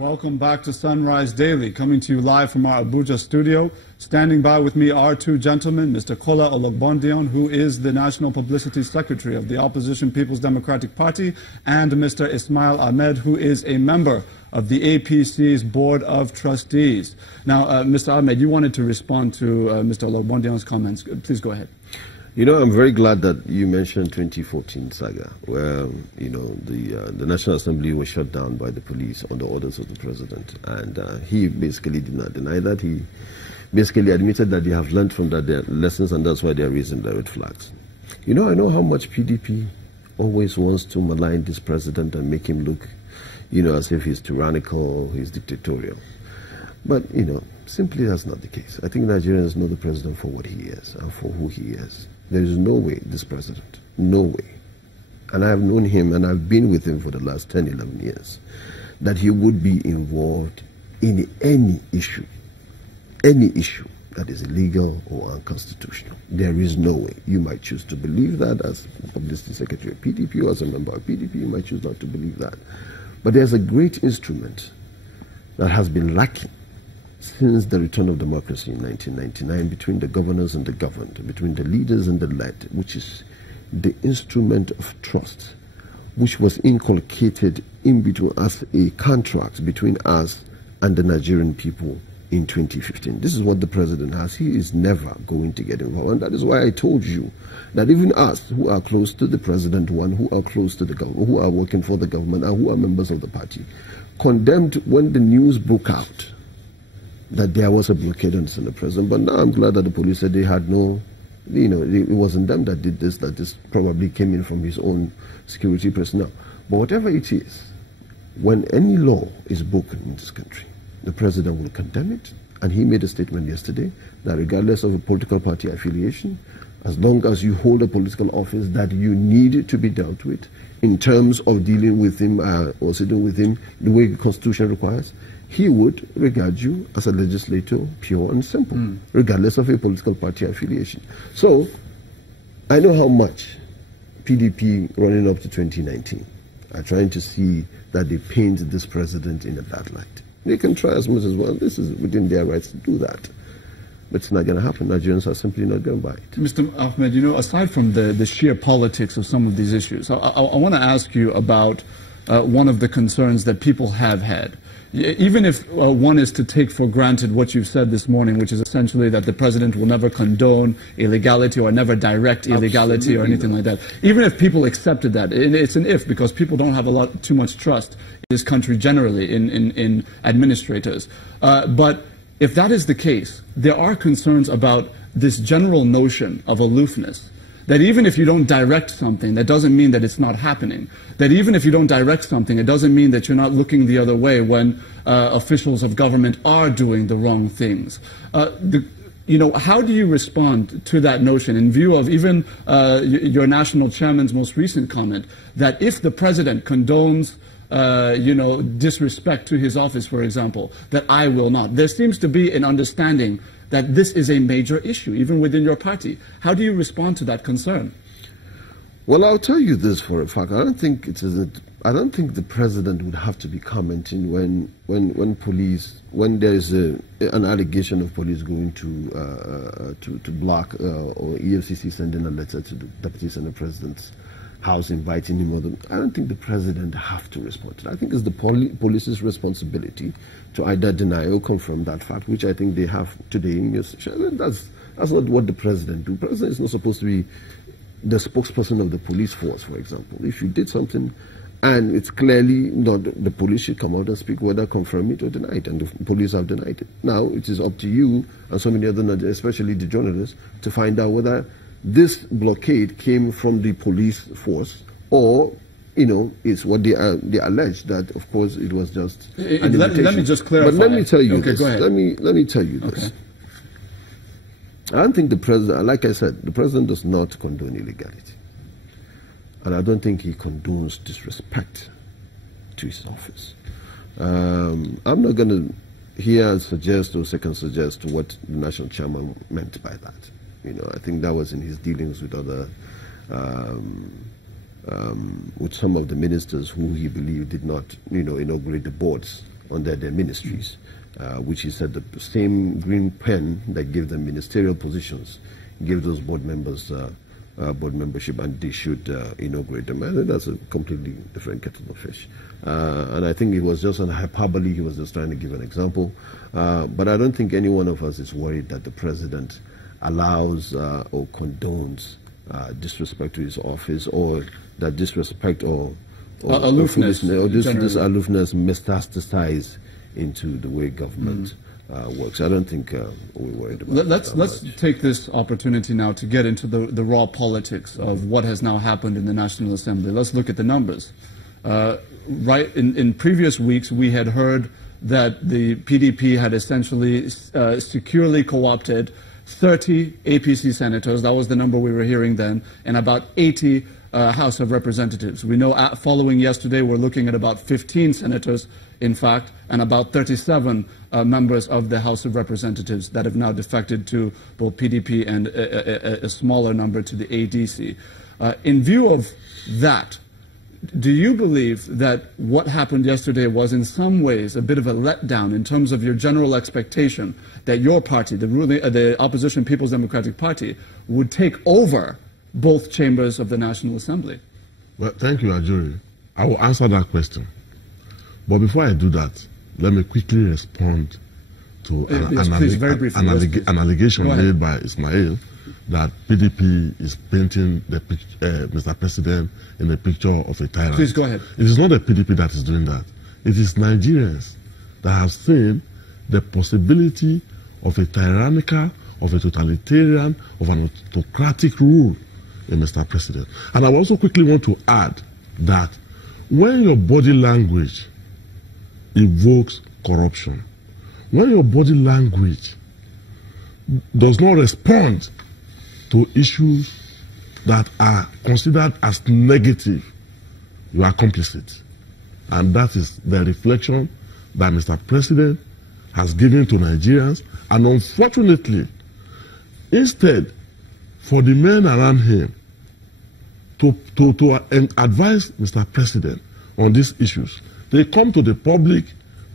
Welcome back to Sunrise Daily, coming to you live from our Abuja studio. Standing by with me are two gentlemen, Mr. Kola Ologbondiyan, who is the National Publicity Secretary of the Opposition People's Democratic Party, and Mr. Ismail Ahmed, who is a member of the APC's Board of Trustees. Now, Mr. Ahmed, you wanted to respond to Mr. Ologbondiyan's comments. Please go ahead. You know, I'm very glad that you mentioned 2014 saga, where, you know, the National Assembly was shut down by the police on the orders of the president. And he basically did not deny that. He basically admitted that they have learned from that their lessons, and that's why they are raising the red flags. You know, I know how much PDP always wants to malign this president and make him look, you know, as if he's tyrannical, he's dictatorial. But, you know, simply that's not the case. I think Nigerians know the president for what he is and for who he is. There is no way this president, no way, and I have known him and I've been with him for the last 10, 11 years, that he would be involved in any issue that is illegal or unconstitutional. There is no way. You might choose to believe that as Publicity Secretary of PDP or as a member of PDP, you might choose not to believe that. But there's a great instrument that has been lacking since the return of democracy in 1999 between the governors and the governed, between the leaders and the led, which is the instrument of trust, which was inculcated in between us, a contract between us and the Nigerian people in 2015. This is what the president has. He is never going to get involved. And that is why I told you that even us who are close to the president, who are close to the government, who are working for the government, and who are members of the party, condemned when the news broke out that there was a blockade on the Senate President. But now I'm glad that the police said they had no, you know, it wasn't them that did this, that this probably came in from his own security personnel. But whatever it is, when any law is broken in this country, the President will condemn it. And he made a statement yesterday that regardless of a political party affiliation, as long as you hold a political office, that you need to be dealt with in terms of dealing with him or sitting with him the way the Constitution requires. He would regard you as a legislator, pure and simple, regardless of a political party affiliation. So, I know how much PDP running up to 2019 are trying to see that they paint this president in a bad light. They can try as much as well. This is within their rights to do that. But it's not going to happen. Nigerians are simply not going to buy it. Mr. Ahmed, you know, aside from the sheer politics of some of these issues, I want to ask you about one of the concerns that people have had. Even if one is to take for granted what you've said this morning, which is essentially that the president will never condone illegality or never direct illegality or anything like that. Even if people accepted that, and it's an if, because people don't have too much trust in this country generally in administrators. But if that is the case, there are concerns about this general notion of aloofness. That even if you don't direct something, that doesn't mean that it's not happening. That even if you don't direct something, it doesn't mean that you're not looking the other way when officials of government are doing the wrong things. You know, how do you respond to that notion in view of even your national chairman's most recent comment that if the president condones you know, disrespect to his office, for example, that I will not? There seems to be an understanding that this is a major issue, even within your party. How do you respond to that concern? Well, I'll tell you this for a fact. I don't think the president would have to be commenting when there is an allegation of police going to block or EFCC sending a letter to the Deputy Senate President's house inviting him. I don't think the president have to respond to that. I think it's the police's responsibility to either deny or confirm that fact, which I think they have today in your session. That's not what the president do. The president is not supposed to be the spokesperson of the police force, for example. If you did something and it's clearly not, the police should come out and speak, whether confirm it or deny it, and the police have denied it. Now it is up to you and so many other, especially the journalists, to find out whether this blockade came from the police force or, you know, it's what they allege that, of course, it was just an imitation. Let me just clarify. But let me tell you okay, this. Go ahead. Let me tell you this. Okay. I don't think the president, like I said, the president does not condone illegality. And I don't think he condones disrespect to his office. I'm not going to here suggest or second suggest what the national chairman meant by that. You know, I think that was in his dealings with other, with some of the ministers who he believed did not, you know, inaugurate the boards under their ministries, which he said the same green pen that gave them ministerial positions gave those board members board membership, and they should inaugurate them. I think that's a completely different kettle of fish. And I think it was just an hyperbole. He was just trying to give an example. But I don't think any one of us is worried that the president allows or condones disrespect to his office, or that disrespect or aloofness, or this aloofness metastasizes into the way government works. I don't think we're worried about that. Let's take this opportunity now to get into the raw politics of what has now happened in the National Assembly. Let's look at the numbers. Right in previous weeks, we had heard that the PDP had essentially securely co-opted 30 APC senators. That was the number we were hearing then, and about 80 House of Representatives. We know following yesterday, we're looking at about 15 senators, in fact, and about 37 members of the House of Representatives that have now defected to both PDP and a smaller number to the ADC. In view of that, do you believe that what happened yesterday was in some ways a bit of a letdown in terms of your general expectation that your party, the opposition People's Democratic Party, would take over both chambers of the National Assembly? Well, thank you, Ajuri. I will answer that question. But before I do that, let me quickly respond to an allegation made by Ismail that PDP is painting the Mr. President in a picture of a tyrant. Please go ahead. It is not the PDP that is doing that. It is Nigerians that have seen the possibility of a tyrannical, of a totalitarian, of an autocratic rule in Mr. President. And I also quickly want to add that when your body language evokes corruption, when your body language does not respond to issues that are considered as negative, you are complicit. And that is the reflection that Mr. President has given to Nigerians. And unfortunately, instead for the men around him to advise Mr. President on these issues, they come to the public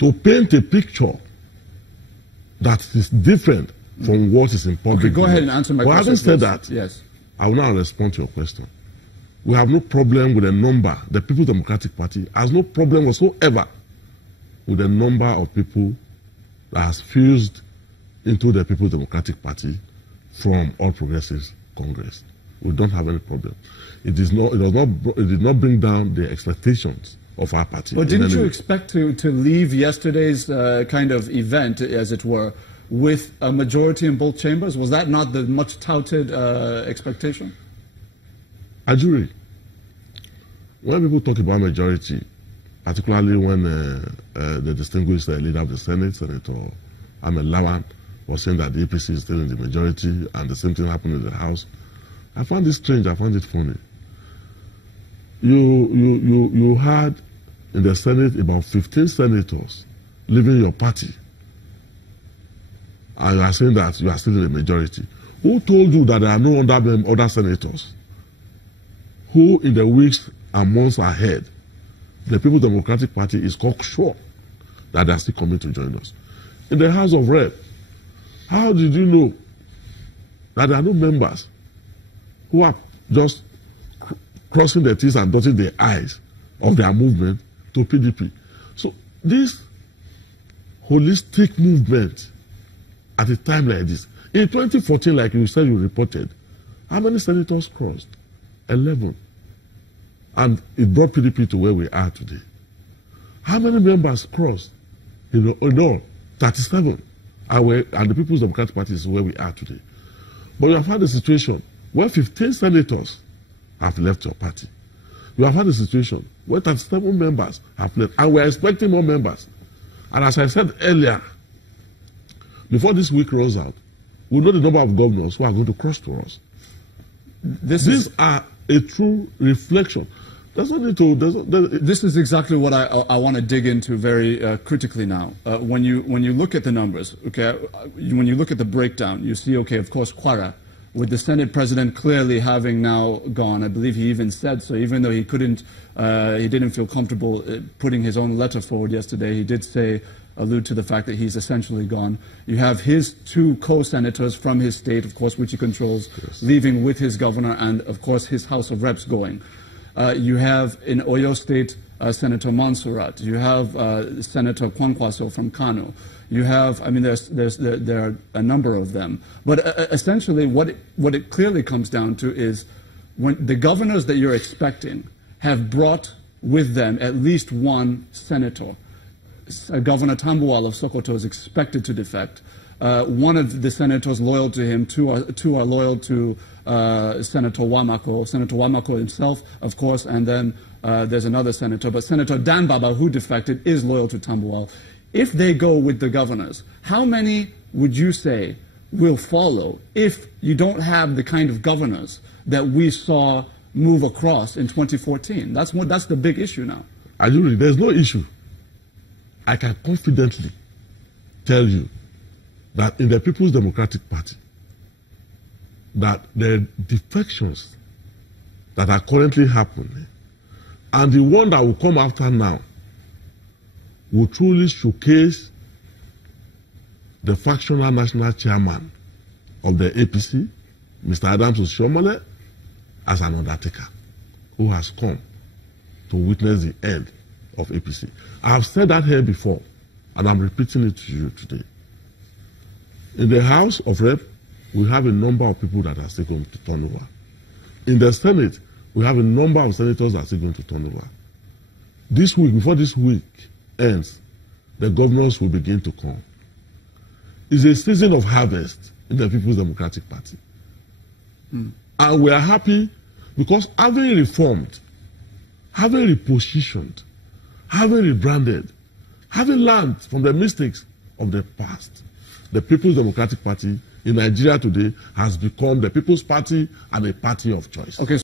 to paint a picture that is different from what is in public. Okay, go ahead and answer my question. Having said that, yes, I will now respond to your question. We have no problem with the number. The People's Democratic Party has no problem whatsoever with the number of people that has fused into the People's Democratic Party from All Progressives Congress. We don't have any problem. It did not bring down the expectations of our party. But didn't you expect to leave yesterday's kind of event, as it were, with a majority in both chambers? Was that not the much touted expectation? Ajuri, when people talk about majority, particularly when the distinguished leader of the Senate, Senator Ahmed was saying that the APC is still in the majority and the same thing happened in the House, I found it strange, I found it funny. You had in the Senate about 15 senators leaving your party, and you are saying that you are still in the majority. Who told you that there are no other senators who in the weeks and months ahead, the People's Democratic Party is cocksure that they are still coming to join us? In the House of Rep, how did you know that there are no members who are just crossing their T's and dotting their I's of their movement to PDP? So this holistic movement at a time like this, in 2014, like you said, you reported, how many senators crossed? 11. And it brought PDP to where we are today. How many members crossed? In all, 37. And the People's Democratic Party is where we are today. But you have had a situation where 15 senators have left your party. You have had a situation where 37 members have left, and we're expecting more members. And as I said earlier, before this week rolls out, we know the number of governors who are going to cross to us. These are a true reflection. This is exactly what I want to dig into very critically now. When you look at the numbers, okay, when you look at the breakdown, you see, okay, of course, Kwara with the Senate president clearly having now gone. I believe he even said so, even though he didn't feel comfortable putting his own letter forward yesterday. He did allude to the fact that he's essentially gone. You have his two co-senators from his state, of course, which he controls, yes, leaving with his governor and, of course, his House of Reps going. You have in Oyo State Senator Mansurat. You have Senator Kwankwaso from Kano. You have, I mean, there are a number of them. But essentially, what it clearly comes down to is when the governors that you're expecting have brought with them at least one senator. Governor Tambuwal of Sokoto is expected to defect. One of the senators loyal to him, two are loyal to Senator Wamako. Senator Wamako himself, of course, and then there's another senator. But Senator Dan Baba, who defected, is loyal to Tambuwal. If they go with the governors, how many would you say will follow if you don't have the kind of governors that we saw move across in 2014? That's the big issue now. There's no issue. I can confidently tell you that in the People's Democratic Party, that the defections that are currently happening and the one that will come after now will truly showcase the factional national chairman of the APC, Mr. Adams Oshiomhole, as an undertaker who has come to witness the end of APC. I have said that here before, and I'm repeating it to you today. In the House of Rep, we have a number of people that are still going to turn over. In the Senate, we have a number of senators that are still going to turn over. This week, before this week ends, the governors will begin to come. It's a season of harvest in the People's Democratic Party. And we are happy because having reformed, having repositioned, having rebranded, having learned from the mistakes of the past, the People's Democratic Party in Nigeria today has become the People's Party and a party of choice. Okay.